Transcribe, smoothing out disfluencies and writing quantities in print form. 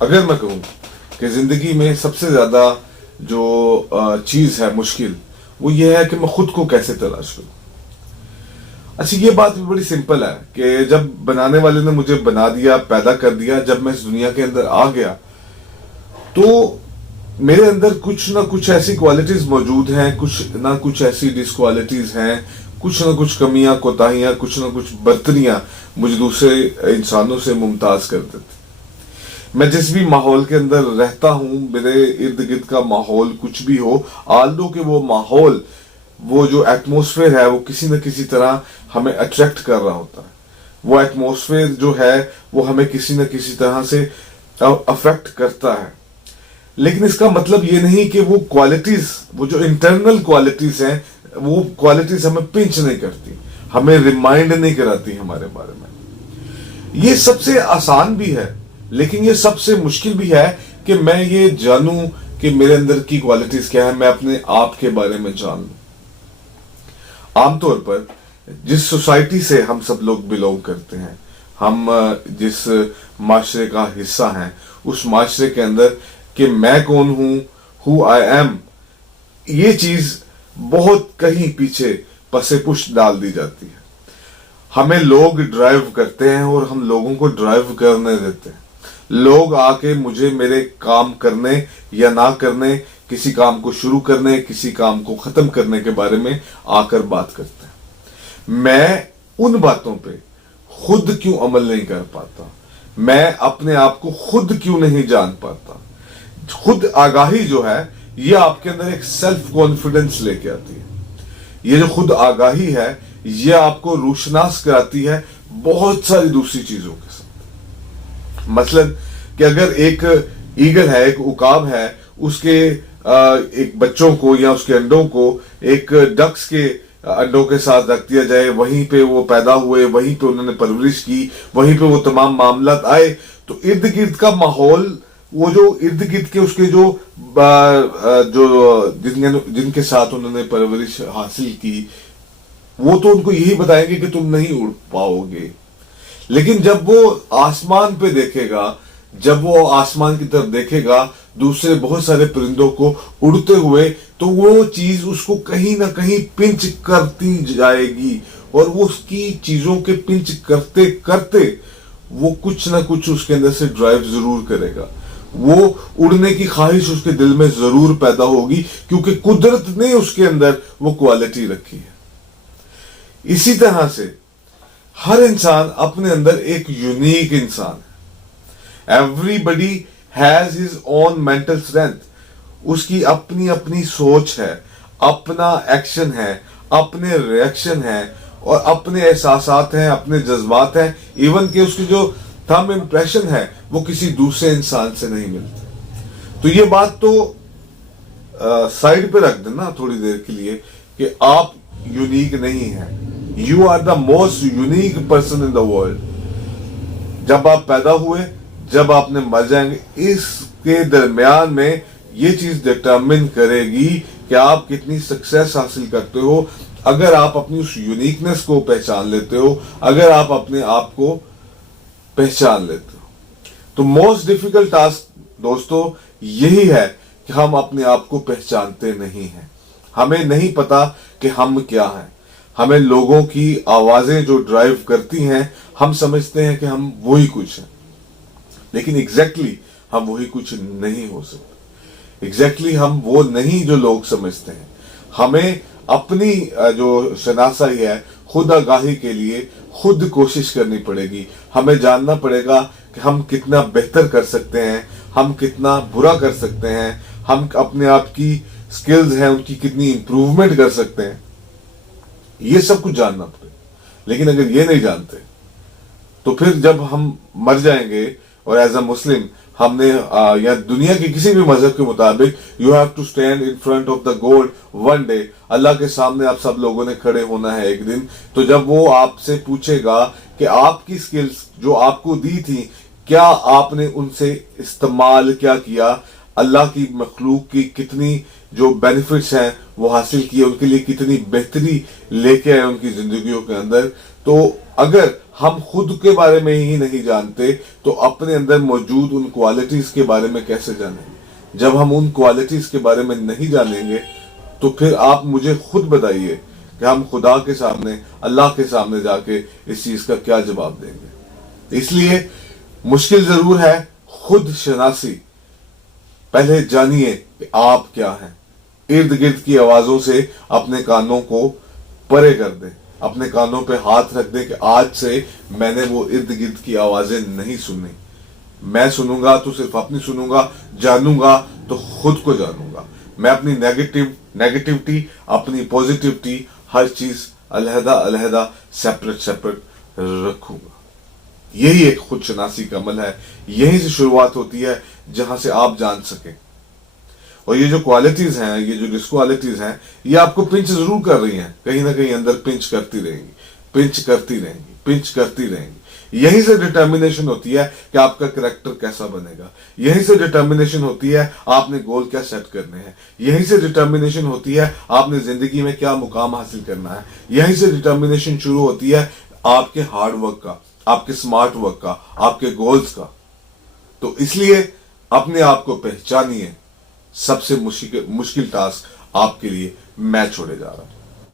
अगर मैं कहूँ कि जिंदगी में सबसे ज्यादा जो चीज है मुश्किल, वो ये है कि मैं खुद को कैसे तलाश करूं। अच्छा, ये बात भी बड़ी सिंपल है कि जब बनाने वाले ने मुझे बना दिया, पैदा कर दिया, जब मैं इस दुनिया के अंदर आ गया तो मेरे अंदर कुछ ना कुछ ऐसी क्वालिटीज मौजूद हैं, कुछ ना कुछ ऐसी डिसक्वालिटीज हैं, कुछ ना कुछ कमियां, कोताहियां, कुछ ना कुछ बर्तनियां मुझे दूसरे इंसानों से मुमताज कर देती। मैं जिस भी माहौल के अंदर रहता हूं, मेरे इर्द गिर्द का माहौल कुछ भी हो, आल्दो कि वो माहौल, वो जो एटमॉस्फेयर है, वो किसी न किसी तरह हमें अट्रैक्ट कर रहा होता है। वो एटमॉस्फेयर जो है वो हमें किसी न किसी तरह से अफेक्ट करता है। लेकिन इसका मतलब ये नहीं कि वो क्वालिटीज, वो जो इंटरनल क्वालिटीज हैं, वो क्वालिटीज हमें पिंच नहीं करती, हमें रिमाइंड नहीं कराती हमारे बारे में। ये सबसे आसान भी है, लेकिन ये सबसे मुश्किल भी है कि मैं ये जानूं कि मेरे अंदर की क्वालिटीज क्या है, मैं अपने आप के बारे में जान लूं। आमतौर पर जिस सोसाइटी से हम सब लोग बिलोंग करते हैं, हम जिस माशरे का हिस्सा हैं, उस माशरे के अंदर कि मैं कौन हूं, हु आई एम, ये चीज बहुत कहीं पीछे पसे पुश डाल दी जाती है। हमें लोग ड्राइव करते हैं और हम लोगों को ड्राइव करने देते हैं। लोग आके मुझे मेरे काम करने या ना करने, किसी काम को शुरू करने, किसी काम को खत्म करने के बारे में आकर बात करते हैं। मैं उन बातों पे खुद क्यों अमल नहीं कर पाता, मैं अपने आप को खुद क्यों नहीं जान पाता। खुद आगाही जो है ये आपके अंदर एक सेल्फ कॉन्फिडेंस लेके आती है। ये जो खुद आगाही है ये आपको रोशनास कराती है बहुत सारी दूसरी चीजों के साथ। मसलन कि अगर एक ईगल है, एक उकाब है, उसके एक बच्चों को या उसके अंडों को एक डक्स के अंडों के साथ रख दिया जाए, वहीं पे वो पैदा हुए, वहीं पे उन्होंने परवरिश की, वहीं पे वो तमाम मामलात आए, तो इर्द गिर्द का माहौल, वो जो इर्द गिर्द के उसके जो जिनके साथ उन्होंने परवरिश हासिल की, वो तो उनको यही बताएंगे कि तुम नहीं उड़ पाओगे। लेकिन जब वो आसमान पे देखेगा, जब वो आसमान की तरफ देखेगा दूसरे बहुत सारे परिंदों को उड़ते हुए, तो वो चीज उसको कहीं ना कहीं पिंच करती जाएगी, और वो उसकी चीजों के पिंच करते करते वो कुछ ना कुछ उसके अंदर से ड्राइव जरूर करेगा। वो उड़ने की ख्वाहिश उसके दिल में जरूर पैदा होगी, क्योंकि कुदरत ने उसके अंदर वो क्वालिटी रखी है। इसी तरह से हर इंसान अपने अंदर एक यूनिक इंसान है। Everybody has his own mental strength. उसकी अपनी अपनी सोच है, अपना एक्शन है, अपने रिएक्शन है, और अपने एहसासात हैं, अपने जज्बात हैं। इवन के उसकी जो थंब इंप्रेशन है वो किसी दूसरे इंसान से नहीं मिलती। तो ये बात तो साइड पे रख देना थोड़ी देर के लिए कि आप यूनिक नहीं हैं। You are the most unique person in the world. जब आप पैदा हुए, जब आपने मर जाएंगे, इसके दरमियान में ये चीज डिटरमिन करेगी कि आप कितनी सक्सेस हासिल करते हो। अगर आप अपनी उस यूनिकनेस को पहचान लेते हो, अगर आप अपने आप को पहचान लेते हो, तो मोस्ट डिफिकल्ट टास्क दोस्तों यही है कि हम अपने आप को पहचानते नहीं हैं। हमें नहीं पता कि हम क्या हैं। हमें लोगों की आवाजें जो ड्राइव करती हैं, हम समझते हैं कि हम वही कुछ हैं, लेकिन एग्जैक्टली हम वही कुछ नहीं हो सकते। एग्जैक्टली हम वो नहीं जो लोग समझते हैं। हमें अपनी जो शनासाई है, खुद आगाही के लिए खुद कोशिश करनी पड़ेगी। हमें जानना पड़ेगा कि हम कितना बेहतर कर सकते हैं, हम कितना बुरा कर सकते हैं, हम अपने आप की स्किल्स हैं उनकी कितनी इंप्रूवमेंट कर सकते हैं। ये सब कुछ जानना पड़ेगा। लेकिन अगर ये नहीं जानते तो फिर जब हम मर जाएंगे, और एज अ मुस्लिम हमने या दुनिया के किसी भी मजहब के मुताबिक you have to stand in front of the god one day, Allah के सामने आप सब लोगों ने खड़े होना है एक दिन। तो जब वो आपसे पूछेगा कि आपकी स्किल्स जो आपको दी थी, क्या आपने उनसे इस्तेमाल क्या किया, अल्लाह की मखलूक की कितनी जो बेनिफिट्स हैं वो हासिल किए, उनके लिए कितनी बेहतरी लेके आए उनकी जिंदगियों के अंदर, तो اگر ہم خود کے بارے میں ہی نہیں جانتے تو اپنے اندر موجود ان کوالٹیز کے بارے میں کیسے جانیں گے؟ جب ہم ان کوالٹیز کے بارے میں نہیں جانیں گے تو پھر آپ مجھے خود بتائیے کہ ہم خدا کے سامنے، اللہ کے سامنے جا کے اس چیز کا کیا جواب دیں گے؟ اس لیے مشکل ضرور ہے خود شناسی. پہلے جانیے کہ آپ کیا ہیں. ارد گرد کی آوازوں سے اپنے کانوں کو پرے کر دیں، اپنے کانوں پہ ہاتھ رکھ دیں کہ آج سے میں نے وہ ارد گرد کی آوازیں نہیں سنی. میں سنوں گا تو صرف اپنی سنوں گا، جانوں گا تو خود کو جانوں گا. میں اپنی نیگیٹیوٹی، اپنی پوزیٹیوٹی، ہر چیز علیحدہ علیحدہ سیپریٹ رکھوں گا. یہی ایک خود شناسی کا عمل ہے. یہیں سے شروعات ہوتی ہے جہاں سے آپ جان سکیں. اور یہ جو کوالٹیز ہیں، یہ جو ڈسکوالٹیز ہیں، یہ آپ کو پنچ ضرور کر رہی ہیں، کہیں نہ کہیں اندر پنچ کرتی رہیں گی، پنچ کرتی رہیں گی، پنچ کرتی رہیں گی. یہیں سے ڈٹرمنیشن ہوتی ہے کہ آپ کا کریکٹر کیسا بنے گا. یہیں سے ڈٹرمنیشن ہوتی ہے آپ نے گول کیا سیٹ کرنے ہیں. یہیں سے ڈٹرمنیشن ہوتی ہے آپ نے زندگی میں کیا مقام حاصل کرنا ہے. یہیں سے ڈٹرمنیشن شروع ہوتی ہے آپ کے ہارڈ ورک کا، آپ کے سمارٹ ورک کا، آپ کے گولز کا. تو اس لیے اپنے آپ کو پہچانیے. سب سے مشکل ٹاسک آپ کے لیے میں چھوڑے جا رہا ہوں.